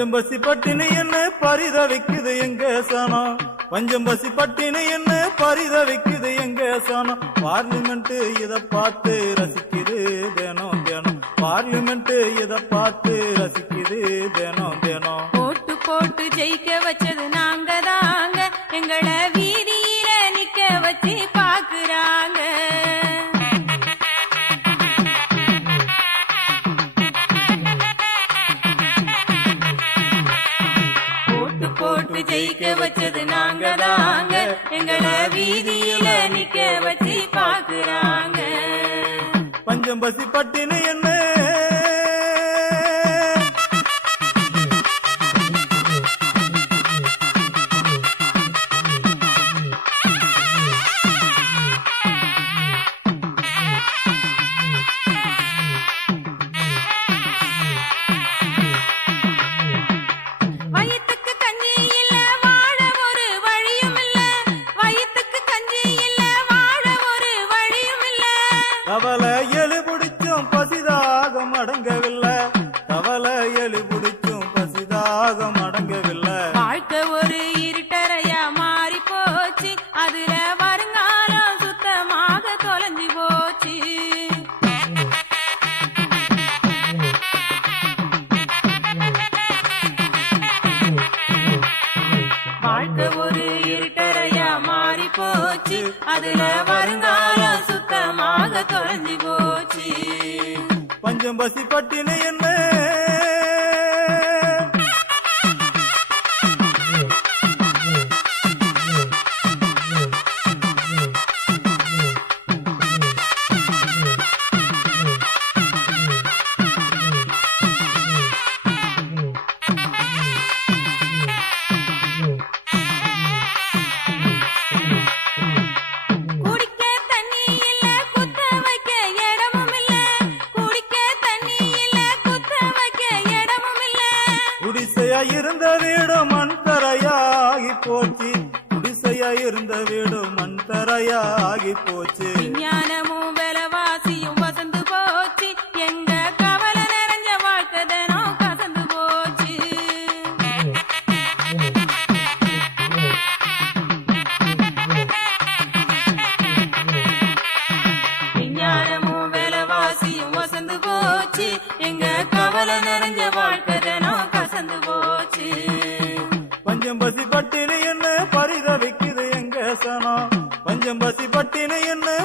பஞ்சம் பசி பட்டினி என்ன பரிதவிக்குது எங்க சனம் பஞ்சம் பசி பட்டினி என்ன பரிதவிக்குது எங்க சனம் பார்லிமெண்ட் இத பார்த்து ரசிக்குது தினம் தினம். பார்லிமெண்ட் இத பார்த்து ரசிக்குது தினம் தினம். போட்டு போட்டு ஜெயிக்க வச்சது நாங்க தாங்க எங்களை வீதி பசி என்ன போச்சு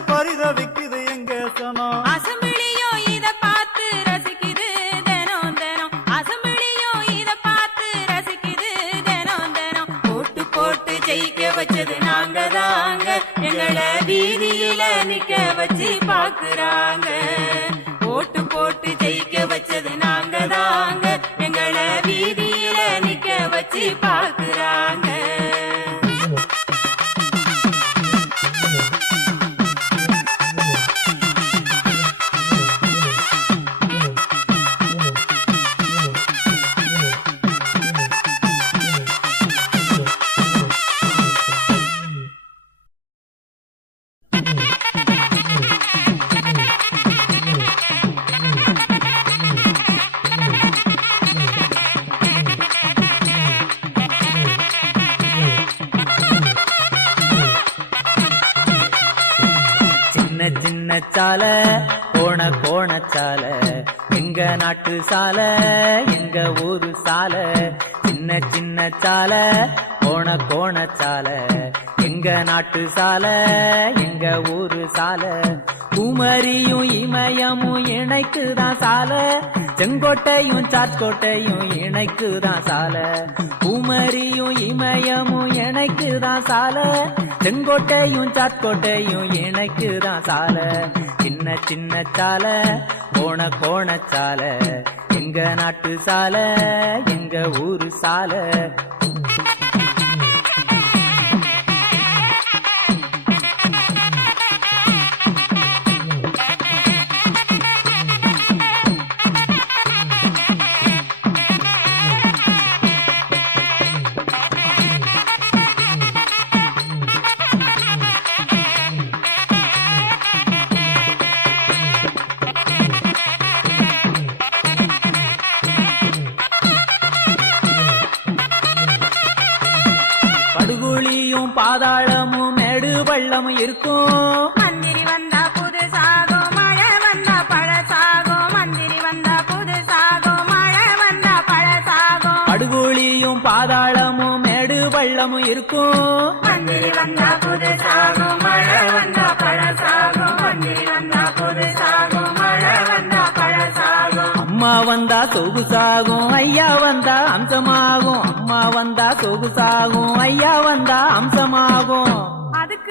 பரிதவிக்குது எங்க சனம். அசம்பிளியோ இத பார்த்து ரசிக்குது தினம் தினம். அசம்பிளியோ இத பார்த்து ரசிக்குது தினம் தினம். போட்டு போட்டு ஜெயிக்க வச்சது நாங்க தாங்க. எங்களை வீதியில நிக்க வச்சு பாக்குறாங்க. போட்டு போட்டு ஜெயிக்க வச்சது நாங்க தாங்க. எங்களை வீதியில நிக்க வச்சு பாக்குறாங்க. சால கோண கோணச்சால எங்க நாட்டு சால எங்க ஊரு சால. சின்ன சின்ன சால கோண கோணச்சால எங்க நாட்டு சால எங்க ஊரு சால. குமரியும் இமயமும் இணைக்குதான் சால. செங்கோட்டையும் சாட்கோட்டையும் இணைக்குதான் சால. குமரியும் இமயமும் இணைக்குதான் சால. செங்கோட்டையும் சாட்கோட்டையும் இணைக்குதான் சால. சின்ன சின்ன சால கோண கோண சால. எங்க நாட்டு சால எங்க ஊரு சால.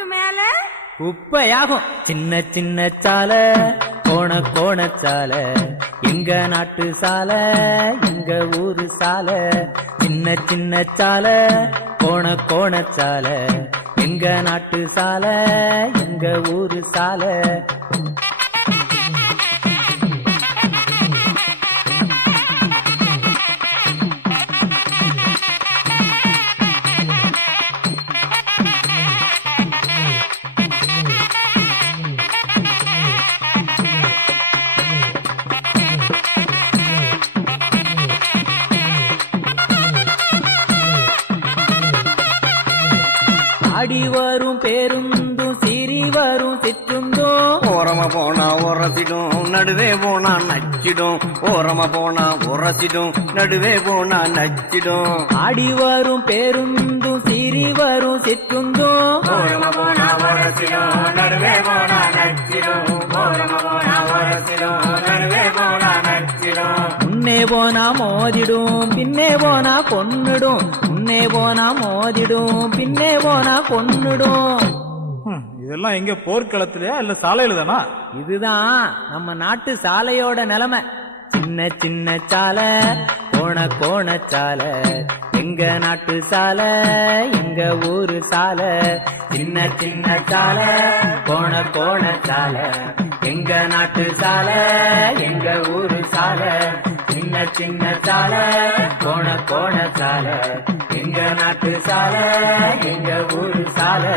மேல? குப்பையாகும். சின்ன சின்ன சால கோண கோண சால. எங்க நாட்டு சால எங்க ஊரு சால. சின்ன சின்ன சால கோண கோண சால. எங்க நாட்டு சால எங்க ஊரு சாலை. ஆடி வரும் பேருந்தும் சிரி வரும் சிற்றுந்தும். ஓரமா போனா உரசிடும் நடுவே போனா நச்சிடும். ஓரமா போனா உரசிடும் நடுவே போனா நச்சிடும். ஆடி வரும் பேருந்தும் சிரி வரும் சிற்றுந்தும். ஓரமா போனா உரசிடும் நடுவே போனா நச்சிடும். ஓரமா போனா உரசிடும் நடுவே போனா நச்சிடும். முன்னே போனா மோதிடும் பின்னே போனா கொன்னுடும். முன்னே போனா மோதிடும் பின்னே போனா கொன்னுடும் ஹம், இதெல்லாம் எங்க போர்க்களத்திலயா இல்ல சாலையில தானா இதுதான் நம்ம நாட்டு சாலையோட நிலைமை. சின்ன சின்ன சாலை கோண கோண சாலை. எங்க நாட்டு சாலை எங்க ஊரு சாலை. சின்ன சின்ன சாலை கோண கோண சாலை. எங்க நாட்டு சால எங்க ஊரு சால சின்ன சின்ன சால கோண கோண சால. எங்க நாட்டு சால எங்க ஊரு சாலை.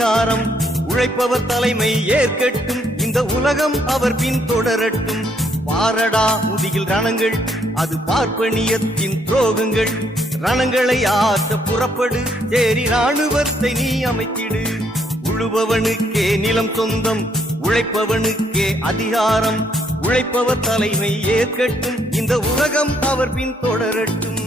அதிகாரம் உழைப்பவர் தலைமை ஏற்கட்டும். இந்த உலகம் அவர் பின் தொடரட்டும் பாரடா முதியில் ரணங்கள் அது பார்ப்பனியத்தின் துரோகங்கள். ரணங்களை ஆற்ற புறப்படு சேரி ராணுவத்தை நீ அமைத்திடு. உழுபவனுக்கே நிலம் சொந்தம் உழைப்பவனுக்கே அதிகாரம். உழைப்பவர் தலைமை ஏற்கட்டும். இந்த உலகம் அவர் பின் தொடரட்டும்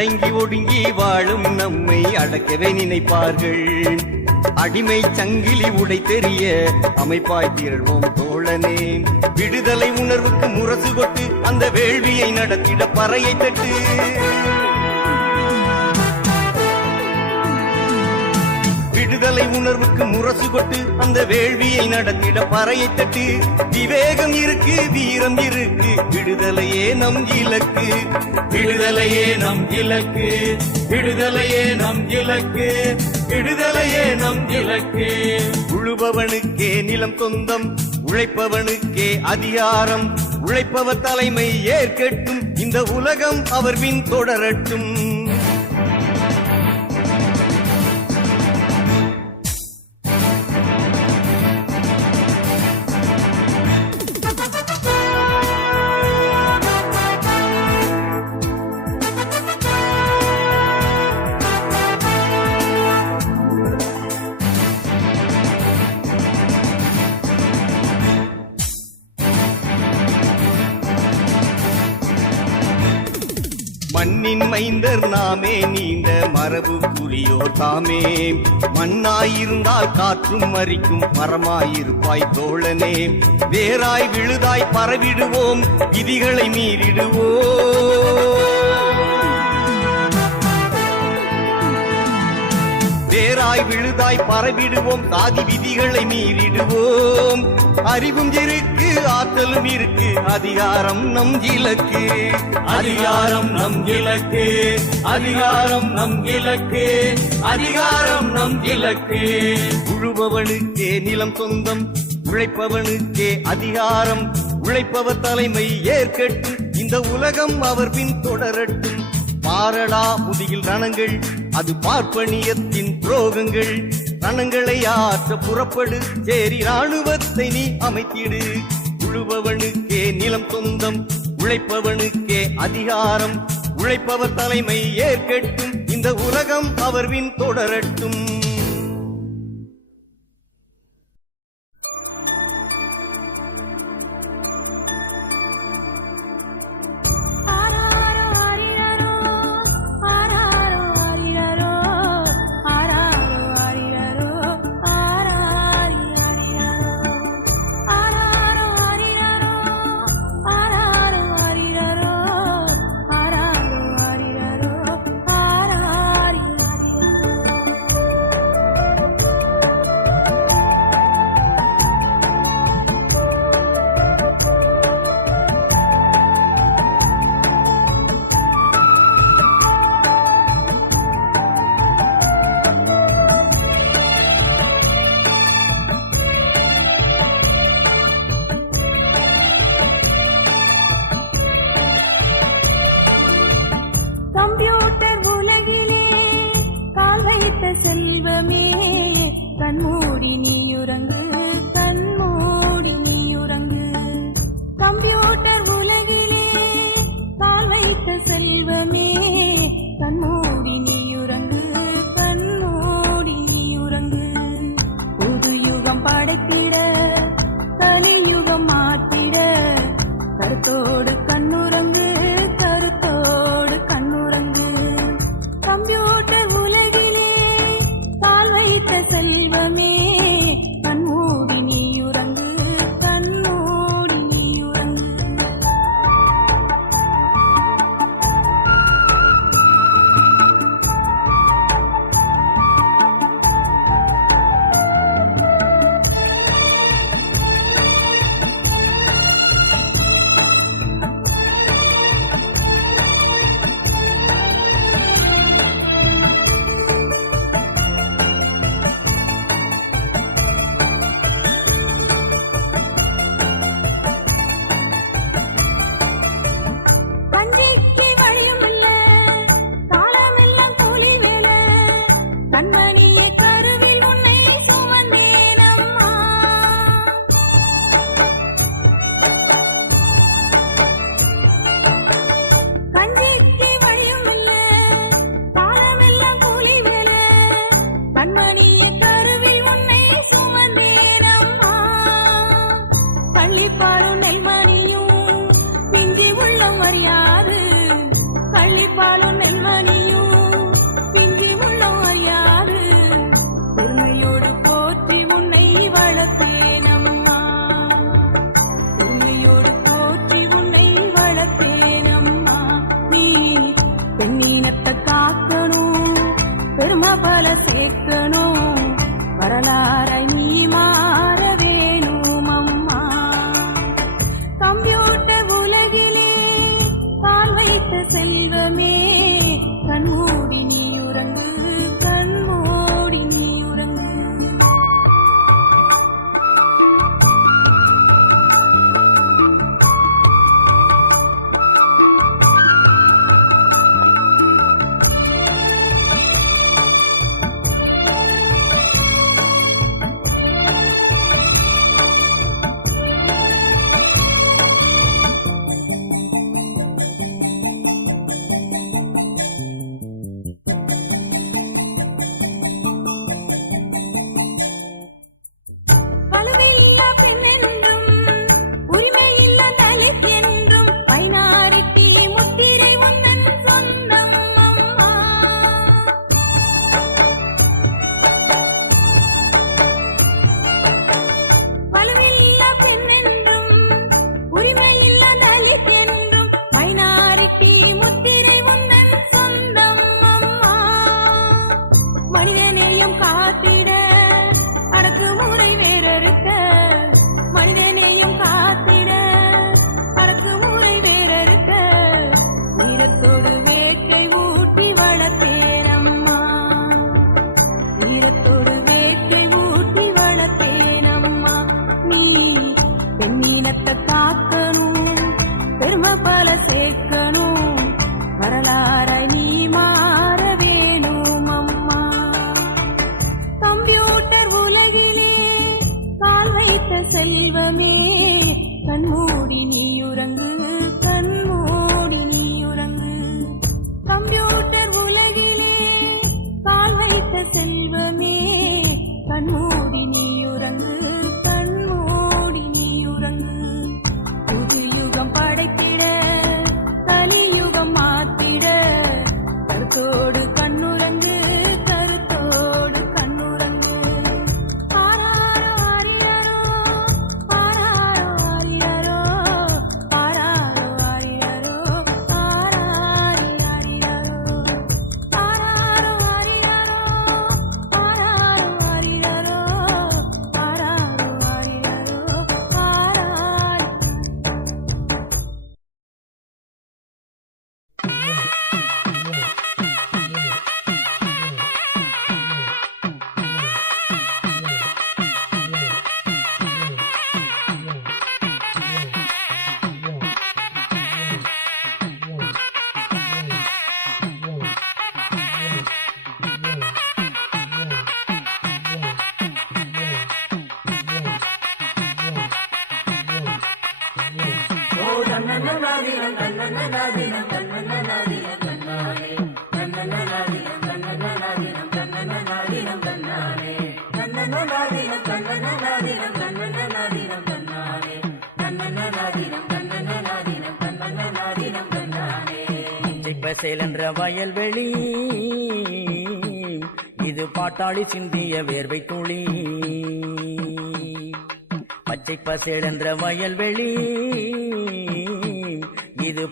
அடங்கி ஒடுங்கி வாழும் நம்மை அடக்கவே நினைப்பார்கள். அடிமை சங்கிலி உடை தெரிய அமைப்பாய் திரள்வோம் தோழனே. விடுதலை உணர்வுக்கு முரசு கொட்டு அந்த வேள்வியை நடத்திட பறையை தட்டு. விடுதலை உணர்வுக்கு முரசு கொட்டு அந்த வேள்வியை நடத்திட பறையை தட்டு. விவேகம் இருக்கு வீரம் இருக்கு விடுதலையே நம் இலக்கு. விடுதலையே நம் இலக்கு. விடுதலையே நம் இலக்கு. விடுதலையே நம் இலக்கு. உழுபவனுக்கே நிலம் சொந்தம் உழைப்பவனுக்கே அதிகாரம். உழைப்பவர் தலைமை ஏற்கட்டும் இந்த உலகம் அவர் பின் தொடரட்டும். மண்ணின் மைந்தர் நாமே நீண்ட மரபு குறியோ தாமே. மண்ணாயிருந்தால் காற்றும் மறிக்கும் பரமாயிருப்பாய் தோழனே. வேராய் விழுதாய் பரவிடுவோம் விதிகளை மீறிடுவோம். வேராய் விழுதாய் பரவிடுவோம் சாதி விதிகளை மீறிடுவோம். அறிவும் இருக்கு ஆற்றலும் இருக்கு. அதிகாரம் நம் இலக்கு. அதிகாரம் நம் இலக்கு. அதிகாரம் நம் இலக்கு. அதிகாரம் நம் இலக்கு. உழுபவனுக்கே நிலம் சொந்தம். உழைப்பவனுக்கே அதிகாரம். உழைப்பவர் தலைமை ஏற்கட்டும். இந்த உலகம் அவர் பின் தொடரட்டும். பாரடா முதியில் ரணங்கள். அது பார்ப்பனியத்தின் துரோகங்கள். ரணங்களை ஆற்ற புறப்படு. சேரி ராணுவத்தை நீ அமைத்திடு. உழுபவனுக்கே நிலம் சொந்தம் உழைப்பவனுக்கே அதிகாரம் உழைப்பவர் தலைமை ஏற்கட்டும். இந்த உலகம் அவர் வின் தொடரட்டும். வைத்த பசேல் என்ற வயல்வெளி இது பாட்டாளி சிந்திய வேர்வை துளி. பச்சை பசேலன்ற என்ற வயல்வெளி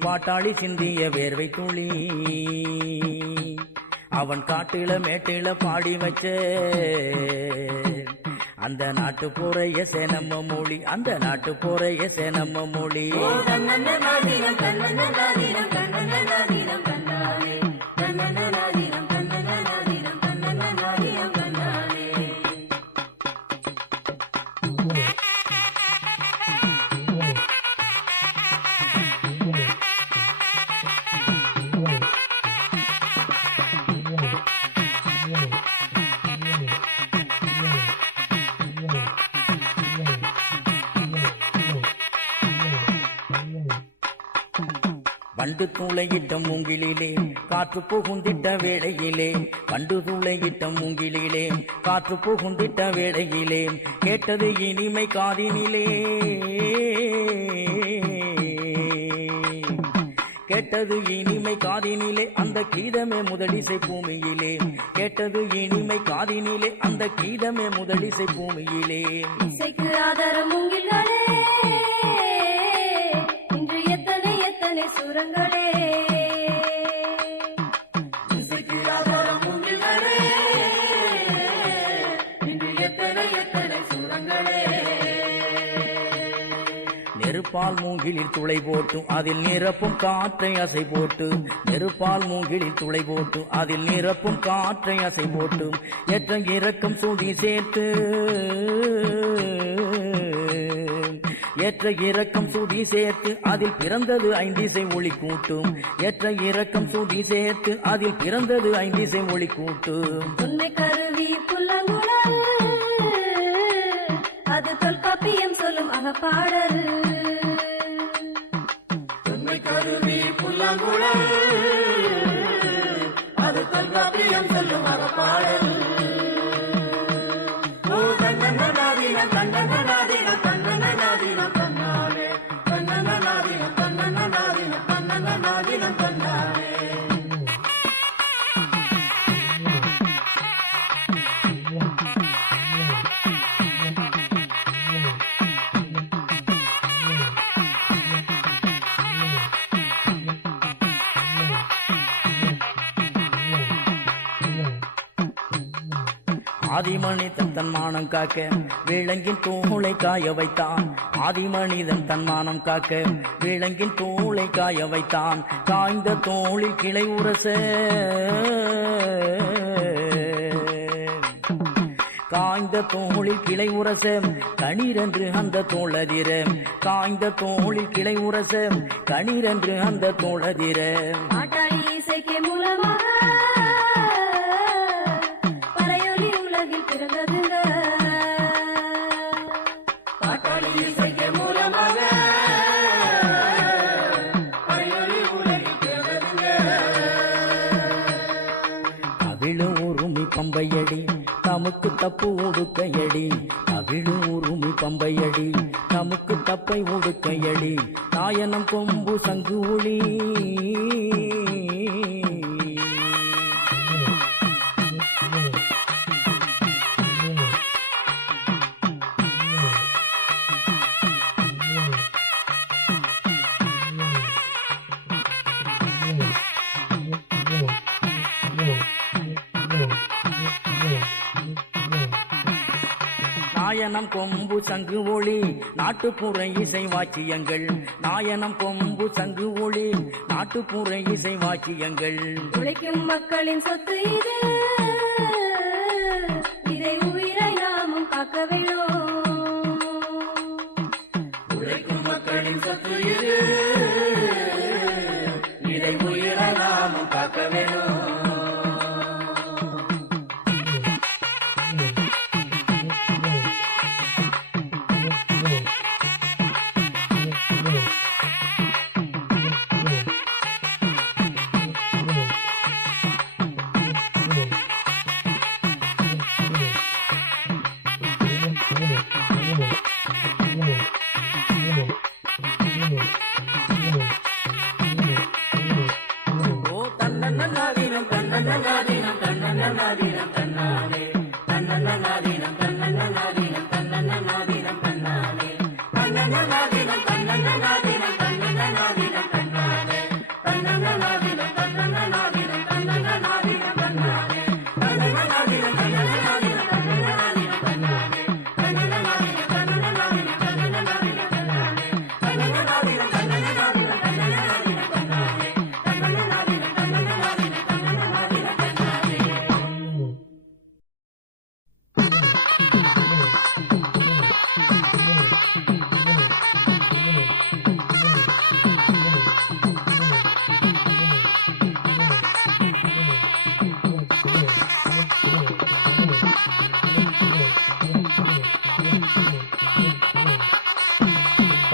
பாட்டாளி சிந்திய வேர்வை துளி. அவன் காட்டில மேட்டில பாடி வச்ச. அந்த நாட்டு போறைய நம்ம மொழி அந்த நாட்டு போறைய நம்ம மொழி. கண்டு துளையிட்ட மூங்கிலே காற்று புகுந்திட்ட வேளையிலே. கண்டு துளையிட்ட மூங்கிலே காற்று புகுந்திட்ட வேளையிலே. கேட்டது இனிமை காதினிலே. கேட்டது இனிமை காதினிலே. அந்த கீதமே முதலிசை பூமியிலே. கேட்டது இனிமை காதினிலே. அந்த கீதமே முதலிசை பூமியிலே. இசைக்கு ஆதாரம் இன்று எத்தனை எத்தனை சுரங்களே. நெருப்பால் மூங்கிலில் துளை போட்டு அதில் நிரப்பும் காற்றை அசை போட்டு. நெருப்பால் மூங்கிலில் துளை போட்டு அதில் நிரப்பும் காற்றை அசை போட்டு. ஏற்ற இறக்கம் சுதி சேர்த்து. ஏற்ற இறக்கம் சுதி சேர்த்து அதில் பிறந்தது ஐந்திசை ஒளி கூட்டும். ஏற்ற இறக்கம் சுதி சேர்த்து அதில் பிறந்தது ஐந்திசை ஒளி கூட்டும். கருவி புல்லங்குழல் அது தொல்காப்பியம் சொல்லும் அகப்பாடல். தன் காக்க விலங்கின் தூளை காய வைத்தான். ஆதி மனிதன் தன்மானம் காக்க விலங்கின் தூளை காய வைத்தான். காய்ந்த தோளில் கிளை உரச. காய்ந்த தோளில் கிளை உரச கணீரென்று அந்த தோழதிர காய்ந்த தோளில் கிளை உரச கணீரென்று அந்த தோளதிர. தமக்கு தப்பு ஒடுக்கையடி. அவிழூருமி பம்பையடி. தமக்கு தப்பை ஒடுக்கையடி. தாயனம் கொம்பு சங்கு ஒளி. நாயனம் கொம்பு சங்கு ஒளி நாட்டுப்புற இசை வாக்கியங்கள் நாயனம் கொம்பு சங்கு ஒளி நாட்டுப்புற இசை வாக்கியங்கள் உழைக்கும் மக்களின் சொத்து இது.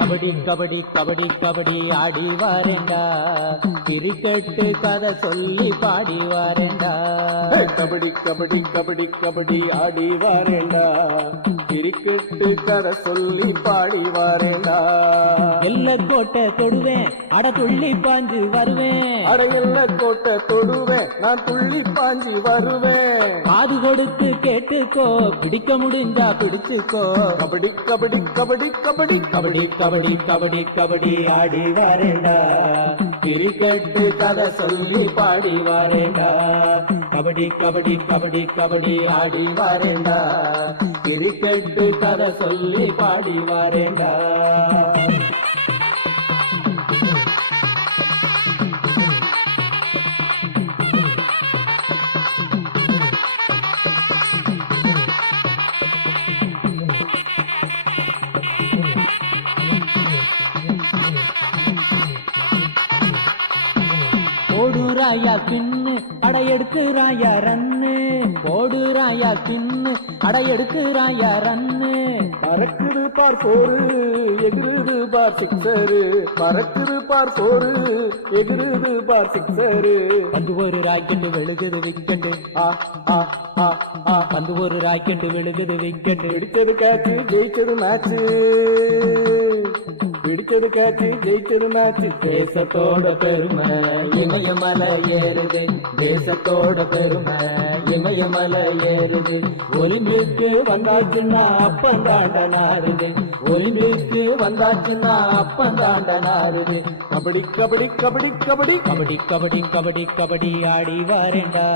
கபடி கபடி கபடி கபடி ஆடி வாரேண்டா கிரிக்கெட்டு கதை சொல்லி பாடி வாரேண்டா கபடி கபடி கபடி கபடி ஆடி வாரேண்டா கிரிக்கெட்டு கரை சொல்லி பாடி வாரேண்டா எல்ல கோட்டை தொடுவேன் அட துள்ளி பாஞ்சு வருவேன். அடையல்ல கோட்டை தொடுவேன் நான் துள்ளி பாஞ்சி வருவேன். காது கொடுத்து கேட்டுக்கோ பிடிக்க முடிந்தா பிடிச்சுக்கோ. கபடி கபடி கபடி கபடி கபடி. கபடி கபடி கபடி ஆடி வாரேண்டா கிரிக்கெட்டு கதை சொல்லி பாடி வாரேண்டா. கபடி கபடி கபடி கபடி ஆடி வாரேண்டா. கிரிக்கெட்டு கதை சொல்லி பாடி வாரேண்டா. போடுறாயா கின்னு அடையெடுக்கிறாயா ரன்னு. போடுறாயா கின்னு அடையெடுக்கிறாயா ரன்னு. பறக்குது பார் போரு எகிருது பார் சிக்ஸரு பறக்குது பார் போரு எகிருது பார் சிக்ஸரு வந்து ஒரு ராக்கெட்டு விழுகுது விக்கெட்டு ஆ ஆ ஆ ஆ. வந்து ஒரு ராக்கெட்டு விழுகுது விக்கெட்டு எடுத்தது காற்று ஜெயிச்சது மேட்ச்சு பிடிச்சது கேட்சு ஜெயிச்சது மேட்ச்சு தேசத்தோட பெருமை. இமயமலை ஏறுது. தேசத்தோட பெருமை. இமயமலை ஏறுது. ஒலிம்பிக்கு வந்தாச்சுன்னா அப்பந்தாண்ட நாருது ஒலிம்பிக்கு வந்தாச்சுன்னா அப்பந்தாண்ட நாருது கபடி கபடி கபடி கபடி கபடி கபடி கபடி கபடி ஆடி வாரேண்டா.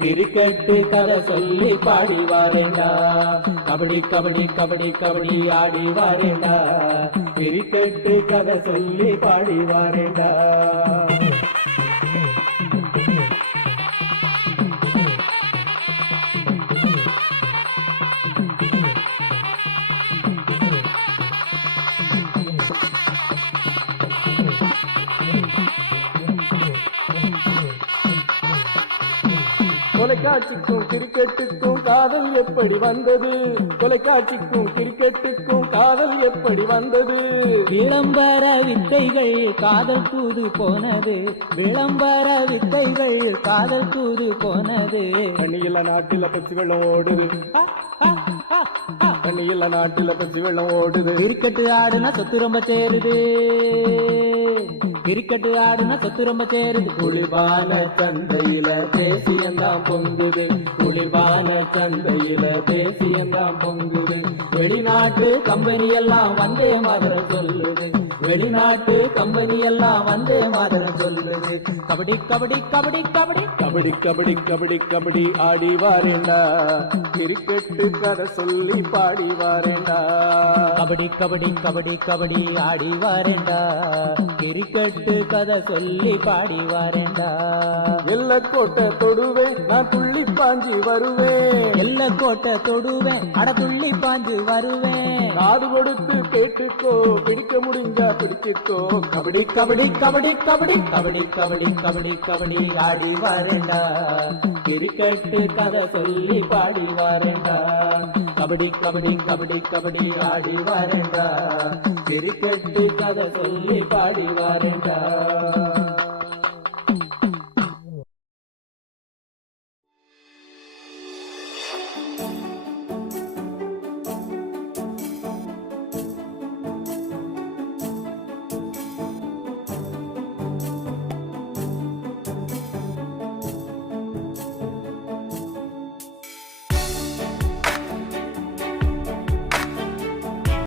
கிரிக்கெட்டு கதை சொல்லி பாடி வாரேண்டா. கபடி கபடி கபடி கபடி ஆடி வாரேண்டா. கிரிக்கெட் கிரிக்கெட்டு கதை சொல்லி பாடி வாரேண்டா தொலைக்காட்சிக்கும் கிரிக்கெட்டுக்கும் காதல் எப்படி வந்தது? தொலைக்காட்சிக்கும் கிரிக்கெட்டுக்கும் காதல் எப்படி வந்தது? விளம்பர வித்தைகள் காதல் தூது போனது. விளம்பர வித்தைகள் காதல் தூது போனது. தண்ணியில நாட்டில பச்சி வெள்ளம் ஓடுது. தண்ணியில நாட்டில பச்சி வெள்ளம் ஓடுது. கிரிக்கெட்டு ஆடுனா சொத்து ரொம்ப சேருது. கிரிக்கெட்டு ஆடுனா சொத்து ரொம்ப சேருது குளிர்பான சந்தையில தேசியம்தான் பொங்குது. குளிர்பான சந்தையில தேசியம்தான் பொங்குது. வெளிநாட்டு கம்பெனி எல்லாம் வந்தே மதுரம் சொல்லுது. வெளிநாட்டு கம்பெனி எல்லாம் வந்தே மதுரம் சொல்லுது. கபடி கபடி கபடி கபடி. கபடி கபடி கபடி கபடி ஆடி வாரேண்டா கிரிக்கெட்டு கதை சொல்லி பாடி வாரேண்டா கபடி கபடி கபடி கபடி ஆடி வாரேண்டா கிரிக்கெட்டு கதை சொல்லி பாடி வாரேண்டா. வெள்ளக்கோட்டை தொடுவேன் நான் துள்ளி பாஞ்சி வருவேன். எல்ல கோட்டை தொடுவேன் அட துள்ளி பாஞ்சு வருவேன். காது கொடுத்து கேட்டுக்கோ பிடிக்க முடிஞ்சா பிடிச்சிக்கோ. கபடி கபடி கபடி கபடி கபடி கபடி கபடி கபடி ஆடி வாரேண்டா. கிரிக்கெட்டு கதை சொல்லி பாடி வரண்டா கபடி கபடி கபடி கபடி ஆடி வாரேண்டா கிரிக்கெட்டு கதை சொல்லி பாடி வரண்டா